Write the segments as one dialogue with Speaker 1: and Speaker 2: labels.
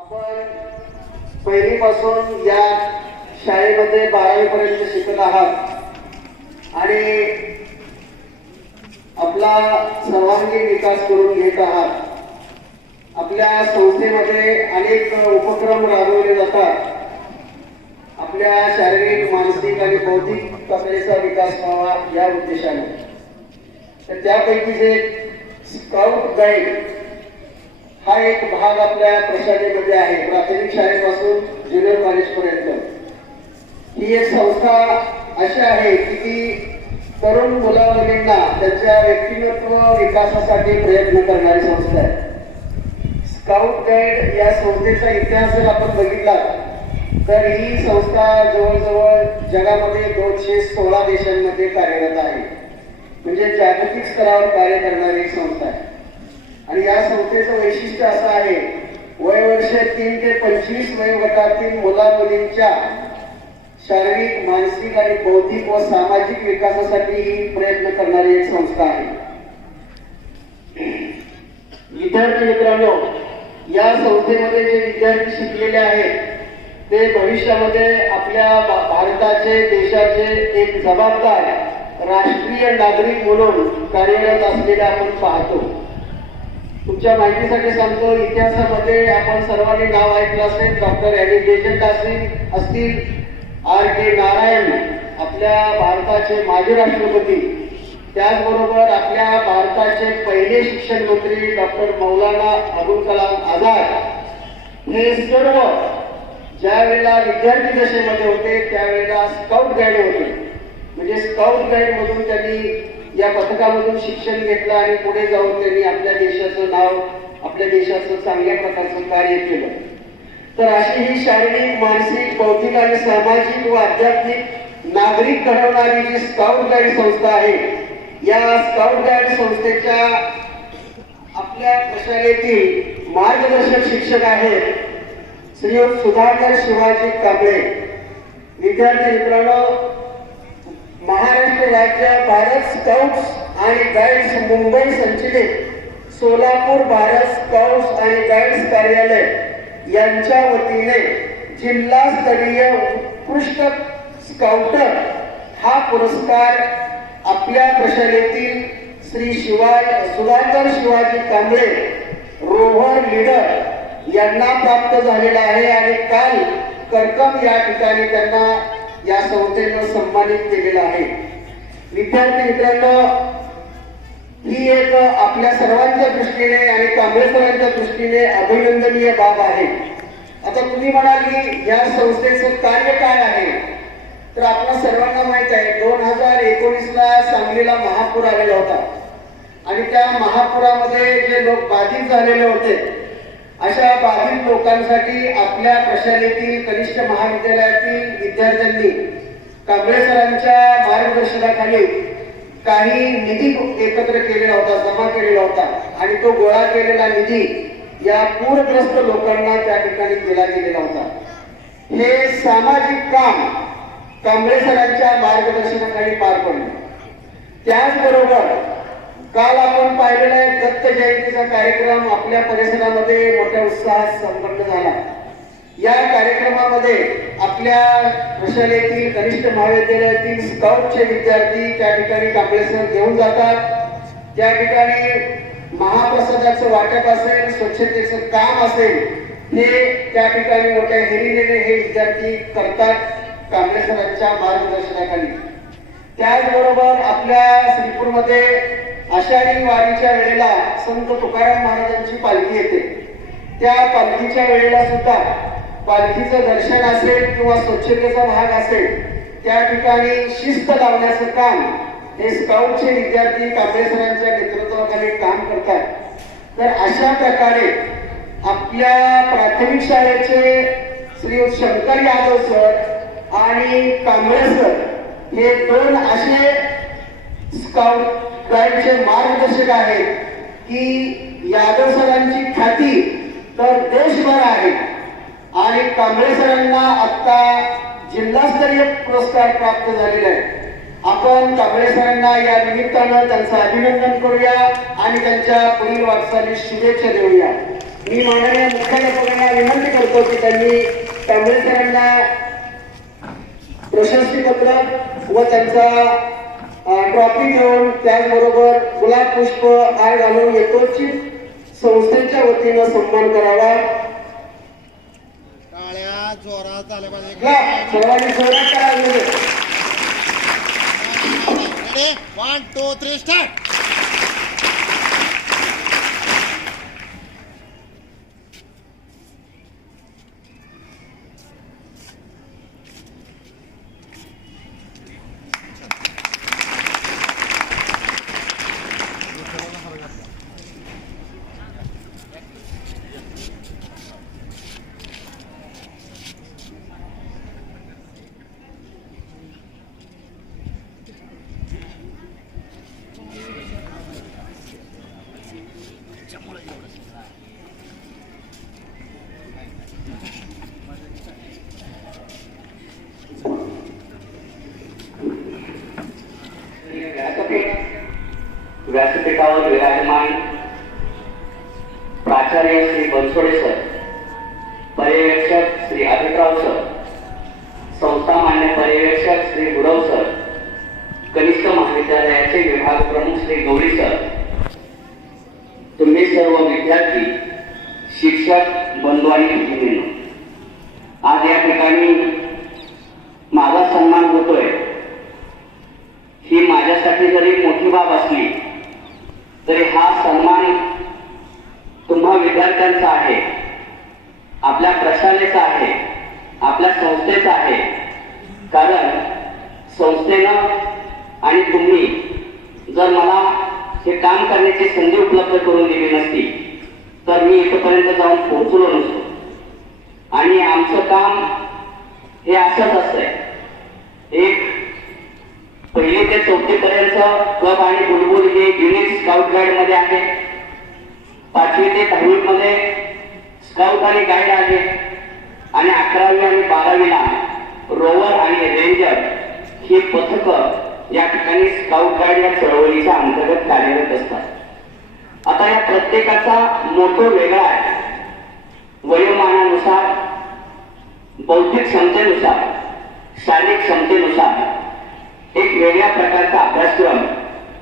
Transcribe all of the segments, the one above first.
Speaker 1: आपण पहिलीपासून या शाळेमध्ये बारावी पर्यंत शिकत आहात. आणि आपला सर्वांगीण विकास करून घेत आहात. आपल्या संस्थेमध्ये अनेक उपक्रम राबवले जातात. आपल्या शारीरिक मानसिक आणि बौद्धिक कलेचा विकास व्हावा या उद्देशाने. तर त्यापैकी जे स्काउट गाईड हा एक भाग आपल्या प्रशालेमध्ये आहे प्राथमिक शाळेपासून ज्युनियर कॉलेजपर्यंत ही एक संस्था अशी आहे की ती तरुण मुला मुलींना त्यांच्या व्यक्तिमत्व विकासासाठी प्रयत्न करणारी संस्था आहे. स्काउट गाईड या संस्थेचा इतिहास जर आपण बघितला तर ही संस्था जवळजवळ जगामध्ये दोनशे सोळा देशांमध्ये कार्यरत आहे. म्हणजे जागतिक स्तरावर कार्य करणारी एक संस्था आहे. आणि या संस्थेचं वैशिष्ट्य असं आहे वयवर्ष तीन ते पंचवीस वयोगटातील मुला मुलींच्या शारीरिक मानसिक आणि बौद्धिक व सामाजिक विकासासाठी ही प्रयत्न करणारी एक संस्था आहे. विद्यार्थी मित्रांनो या संस्थेमध्ये जे विद्यार्थी शिकलेले आहेत ते भविष्यामध्ये आपल्या भारताचे देशाचे एक जबाबदार राष्ट्रीय नागरिक म्हणून कार्यरत असलेले आपण पाहतो. तुमच्या माहितीसाठी सांगतो इतिहासामध्ये आपण सर्वांनी नाव ऐकलं असेल डॉक्टर एनी बेजंट असतील असतील आर के नारायण आपल्या भारताचे माजी राष्ट्रपती त्याचबरोबर आपल्या भारताचे पहिले शिक्षण मंत्री डॉक्टर मौलाना अबुल कलाम आझाद. हे सर्व ज्या वेळेला विद्यार्थी दशेमध्ये होते त्यावेळेला स्काउट गाईड होते. म्हणजे स्काउट गाईड मधून त्यांनी या पथकामधून शिक्षण घेतलं आणि पुढे जाऊन त्यांनी आपल्या देशाचं नाव आपल्या देशाचं चांगल्या प्रकारचं कार्य केलं. तर अशी ही शारीरिक मानसिक बौद्धिक आणि सामाजिक व आध्यात्मिक नागरिक घडवणारी जी स्काउट गाईड संस्था आहे या स्काउट गाईड संस्थेच्या आपल्या प्रशालेतील मार्गदर्शक शिक्षक आहेत श्रीयुत सुधाकर शिवाजी कांबळे. विद्यार्थी मित्रांनो महाराष्ट्र राज्य भारत स्काउट्स आणि गाईड्स मुंबई संचलित सोलापूर भारत स्काउट्स आणि गाईड्स कार्यालय यांच्या वतीने जिल्हास्तरीय उत्कृष्ट स्काउटर हा पुरस्कार आपल्या प्रशालेतील श्री शिवाय सुधाकर शिवाजी कांबळे रोव्हर लीडर यांना प्राप्त झालेला आहे आणि काल करकम या ठिकाणी त्यांना या संस्थेनं सन्मानित केलेलं आहे. विद्यार्थी मित्रांनो ही एक आपल्या सर्वांच्या दृष्टीने आणि काँग्रेसरांच्या दृष्टीने अभिनंदनीय बाब आहे. आता तुम्ही म्हणाल की या संस्थेचं कार्य काय आहे? तर आपल्या सर्वांना माहीत आहे दोन हजार एकोणीस ला सांगलीला महापूर आलेला होता. आणि त्या महापुरामध्ये जे लोक बाधित झालेले होते अशा बाधित लोकांसाठी आपल्या प्रशालेतील कनिष्ठ महाविद्यालयातील विद्यार्थ्यांनी कांबळे सरांच्या मार्गदर्शनाखाली काही निधी एकत्र केलेला होता जमा केलेला होता आणि तो गोळा केलेला निधी या पूरग्रस्त लोकांना त्या ठिकाणी दिला गेलेला होता. हे सामाजिक काम कांबळे सरांच्या मार्गदर्शनाखाली पार पडले. त्याचबरोबर काल आपण पाहिलेला आहे दत्त जयंतीचा कार्यक्रम आपल्या परिसरामध्ये मोठ्या उत्साहात संपन्न झाला. या कार्यक्रमामध्ये आपल्या प्रशालेतील कनिष्ठ महाविद्यालयातील स्काउटचे विद्यार्थी त्या ठिकाणी कांबळेसर घेऊन जातात. त्या ठिकाणी महाप्रसादाचं वाटप असेल स्वच्छतेचं काम असेल हे त्या ठिकाणी मोठ्या हिरिरीने हे विद्यार्थी करतात कांबळेसरांच्या मार्गदर्शनाखाली. त्याचबरोबर आपल्या श्रीपूरमध्ये आषाढी वारीच्या वेळेला संत तुकाराम महाराजांची पालखी येते. त्या पालखीच्या वेळेला सुद्धा पालखीचं दर्शन असेल किंवा स्वच्छतेचा भाग असेल त्या ठिकाणी शिस्त लावण्याचं काम हे स्काउटचे विद्यार्थी कांबळेसरांच्या नेतृत्वाखाली काम करतात. तर अशा प्रकारे आपल्या प्राथमिक शाळेचे श्री शंकर यादव सर आणि कांबळे सर हे दोन असे स्काउट गाईडचे मार्गदर्शक आहेत की यादव सरांची ख्याती तर देशभर आहे. आणि कांबळे सरांना आता जिल्हास्तरीय पुरस्कार प्राप्त झालेला आहे आपण कांबळे सरांना या निमित्तानं त्यांचं अभिनंदन करूया आणि त्यांच्या पुढील वाटचालीस शुभेच्छा देऊया. मी माननीय मुख्याध्यापकांना विनंती करतो की त्यांनी कांबळे सरांना प्रशस्ती व त्यांचा ट्रॉफी देऊन त्याचबरोबर गुलाब पुष्प हार घालून यथोचित संस्थेच्या वतीनं सन्मान करावा.
Speaker 2: जोरात पाहिजे.
Speaker 1: सर्वांनी जोरात.
Speaker 2: Ready one two three start
Speaker 3: व्यासपीठावर विराजमान प्राचार्य श्री बनसोडे सर पर्यवेक्षक श्री अभिप्राव सर संस्था मान्य पर्यवेक्षक श्री गुरव सर कनिष्ठ महाविद्यालयाचे विभाग प्रमुख श्री गौरी सर. तुम्ही सर्व विद्यार्थी शिक्षक बंधू आणि भगिनींनो आज या ठिकाणी माझा सन्मान होतोय. ही माझ्यासाठी जरी मोठी बाब असली तरी हा सन्मान तुम्हा विद्यार्थ्यांचा आहे आपल्या प्रशालेचा आहे आपल्या संस्थेचा आहे. कारण संस्थेनं आणि तुम्ही जर मला हे काम करण्याची संधी उपलब्ध करून दिली नसती तर मी इथपर्यंत जाऊन पोहोचलो नसतो. आणि आमचं काम हे असंच असतंय. एक पहिली ते चौथी पर्यंत क्लब आणि बुलबुल हे युनिक स्काउट गाईडमध्ये आहे. पाचवी ते दहावी मध्ये स्काउट आणि गाईड आहे. आणि अकरावी आणि बारावीला रोवर आणि रेंजर ही पथक या ठिकाणी स्काउट गाईड या चळवळीच्या अंतर्गत कार्यरत असतात. आता या प्रत्येकाचा मोठो वेगळा आहे. वयोमानानुसार बौद्धिक क्षमतेनुसार शारीरिक क्षमतेनुसार एक वेगळ्या प्रकारचा अभ्यासक्रम.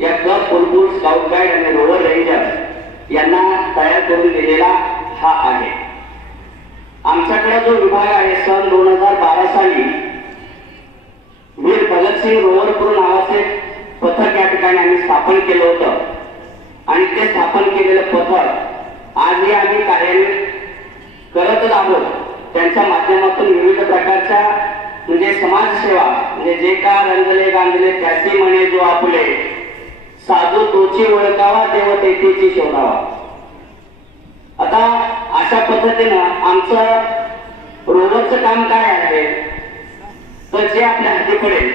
Speaker 3: या क्लब बुलबुल स्काउट गाईड आणि रोवर रेंजर यांना तयार करून दिलेला हा आहे. आमच्याकडे जो विभाग आहे सन दोन हजार बारा साली वीर भगतसिंग रोवर नावाचे पथक या ठिकाणी आम्ही स्थापन केलं होतं. आणि ते स्थापन केलेलं पथक आजही आम्ही कार्यान्वित करतच आहोत. त्यांच्या माध्यमातून विविध प्रकारच्या म्हणजे समाजसेवा म्हणजे जे का रंगले गांधले त्याचे म्हणे जो आपले साधू तोची ओळखावा देव तेथीची शोधावा. आता अशा पद्धतीनं आमचं रोवरचं काम काय आहे? तर जे आपल्या हाती पडेल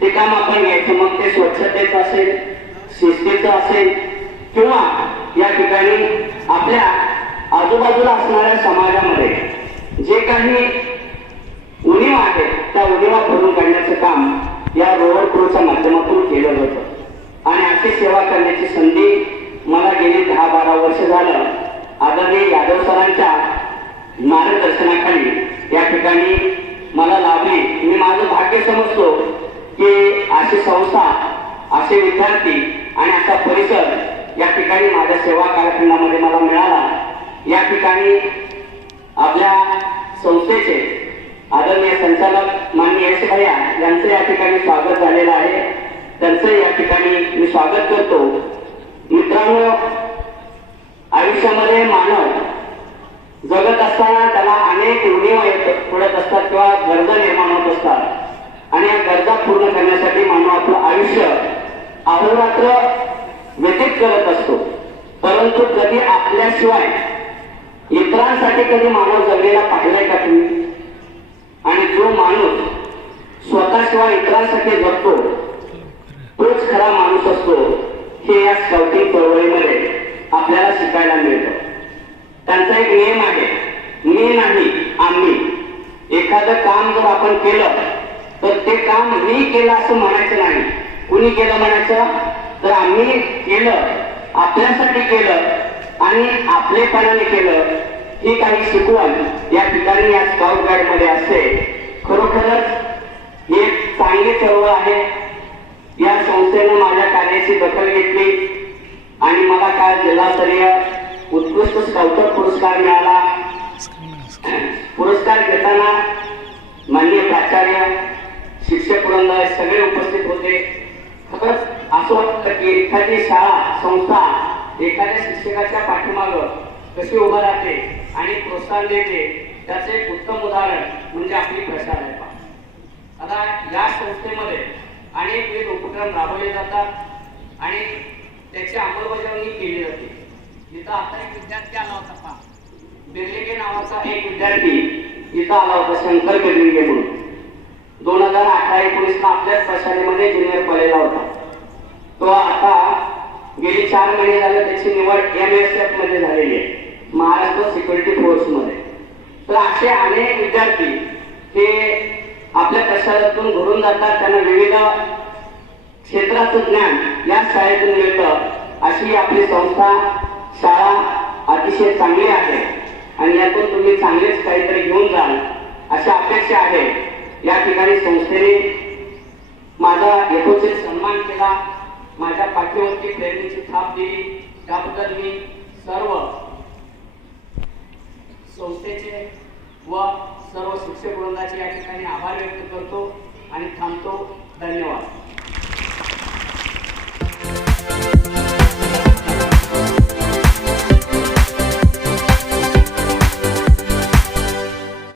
Speaker 3: ते काम आपण घ्यायचं. मग ते स्वच्छतेचं असेल शिस्तीचं असेल किंवा या ठिकाणी आपल्या आजूबाजूला असणाऱ्या समाजामध्ये जे काही उणीव आहेत त्या उदेवा भरून काढण्याचं काम या रोवर क्रूच्या माध्यमातून केलं जातं आणि अशी सेवा करण्याची संधी मला गेली दहा बारा वर्ष झालं. आदरणीय यादव सरांच्या मार्गदर्शनाखाली या ठिकाणी मला लाभली. मी माझं भाग्य समजतो की अशी संस्था असे विद्यार्थी आणि असा परिसर या ठिकाणी माझ्या सेवा कार्यक्रमामध्ये मला मिळाला. या ठिकाणी आपल्या संस्थेचे आदरणीय संचालक मान्य यश भैया यांचं या ठिकाणी स्वागत झालेलं आहे. त्यांचं या ठिकाणी मी स्वागत करतो. मित्रांनो आयुष्यामध्ये मानव जगत असताना त्याला अनेक उणीव पडत असतात किंवा गरजा निर्माण होत असतात. आणि या गरजा पूर्ण करण्यासाठी मानव आपलं आयुष्य अहोरात्र व्यतीत करत असतो. परंतु कधी आपल्याशिवाय इतरांसाठी कधी मानव जगलेला पाहिलाय का तुम्ही? आणि जो माणूस स्वतःशिवाय इतरांसाठी जगतो तोच खरा माणूस असतो हे या स्काउटिंग चळवळीमध्ये आपल्याला शिकायला मिळतं. त्यांचा एक नियम आहे मी नाही आम्ही. एखादं काम जर आपण केलं तर ते काम मी केलं असं म्हणायचं नाही. कुणी केलं म्हणायचं? तर आम्ही केलं आपल्यासाठी केलं आणि आपलेपणाने केलं. ही काही शिकवण या ठिकाणी या स्काउट गाईडमध्ये असते. खरोखरच ही एक चांगली चळवळ आहे. या संस्थेनं माझ्या कार्याची दखल घेतली आणि मला काय जिल्हास्तरीय उत्कृष्ट स्काउटर पुरस्कार मिळाला. पुरस्कार घेताना माननीय प्राचार्य शिक्षक वृंद सगळे उपस्थित होते. खरंच असं वाटतं की एखादी शाळा संस्था एखाद्या शिक्षकाच्या पाठीमागं कशी उभं राहते आणि प्रोत्साहन देते त्याचे एक उत्तम उदाहरण म्हणजे आपली प्रसार आता या संस्थेमध्ये अनेक विविध उपक्रम राबवले जातात आणि त्याची अंमलबजावणी केली जाते. इथं आता एक विद्यार्थी आला होता पहा. बिर्लिगे नावाचा एक विद्यार्थी इथं आला होता शंकर बिर्लिगे म्हणून. दोन हजार अठरा एकोणीसला आपल्याच प्रशालेमध्ये ज्युनियर कॉलेजला होता. तो आता गेली चार महिने झाले त्याची निवड एम एस एफमध्ये झालेली आहे. महाराष्ट्र सिक्युरिटी फोर्समध्ये. तर असे अनेक विद्यार्थी हे आपल्या कशातून घडून जातात त्यांना विविध क्षेत्राचं ज्ञान या शाळेतून मिळतं अशी आपली संस्था शाळा अतिशय चांगली आहे. आणि यातून तुम्ही चांगलेच काहीतरी घेऊन जाल अशी अपेक्षा आहे. या ठिकाणी संस्थेने माझा यथोचित सन्मान केला. माझ्या पाठीवरती प्रेरणेची थाप दिली. त्याबद्दल मी सर्व संस्थेचे व सर्व शिक्षक वृंदाचे या ठिकाणी आभार व्यक्त करतो आणि थांबतो. धन्यवाद.